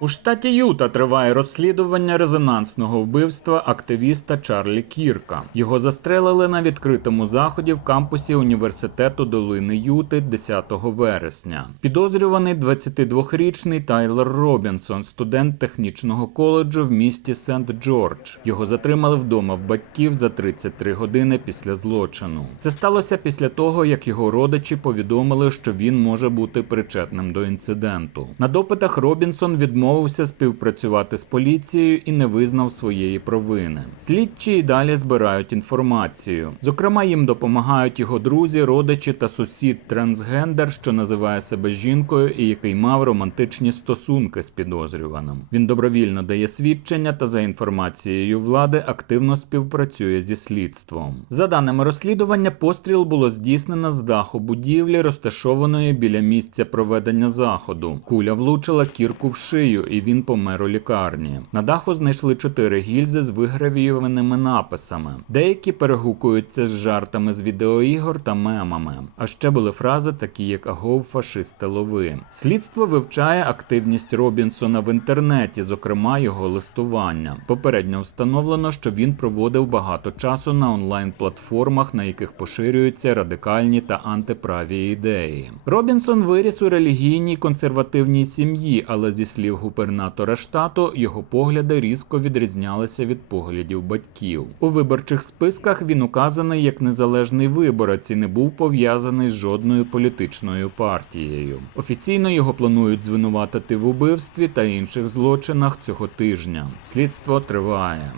У штаті Юта триває розслідування резонансного вбивства активіста Чарлі Кірка. Його застрелили на відкритому заході в кампусі університету Долини Юти 10 вересня. Підозрюваний 22-річний Тайлер Робінсон, студент технічного коледжу в місті Сент-Джордж. Його затримали вдома в батьків за 33 години після злочину. Це сталося після того, як його родичі повідомили, що він може бути причетним до інциденту. На допитах Робінсон відмовився співпрацювати з поліцією і не визнав своєї провини. Слідчі й далі збирають інформацію. Зокрема, їм допомагають його друзі, родичі та сусід трансгендер, що називає себе жінкою і який мав романтичні стосунки з підозрюваним. Він добровільно дає свідчення та за інформацією влади активно співпрацює зі слідством. За даними розслідування, постріл було здійснено з даху будівлі, розташованої біля місця проведення заходу. Куля влучила кірку в шию, і він помер у лікарні. На даху знайшли чотири гільзи з вигравіюваними написами. Деякі перегукуються з жартами з відеоігор та мемами. А ще були фрази, такі як агов фашисти лови. Слідство вивчає активність Робінсона в інтернеті, зокрема його листування. Попередньо встановлено, що він проводив багато часу на онлайн-платформах, на яких поширюються радикальні та антиправі ідеї. Робінсон виріс у релігійній консервативній сім'ї, але зі слів губернатора штату його погляди різко відрізнялися від поглядів батьків. У виборчих списках він указаний як незалежний виборець і не був пов'язаний з жодною політичною партією. Офіційно його планують звинуватити в убивстві та інших злочинах цього тижня. Слідство триває.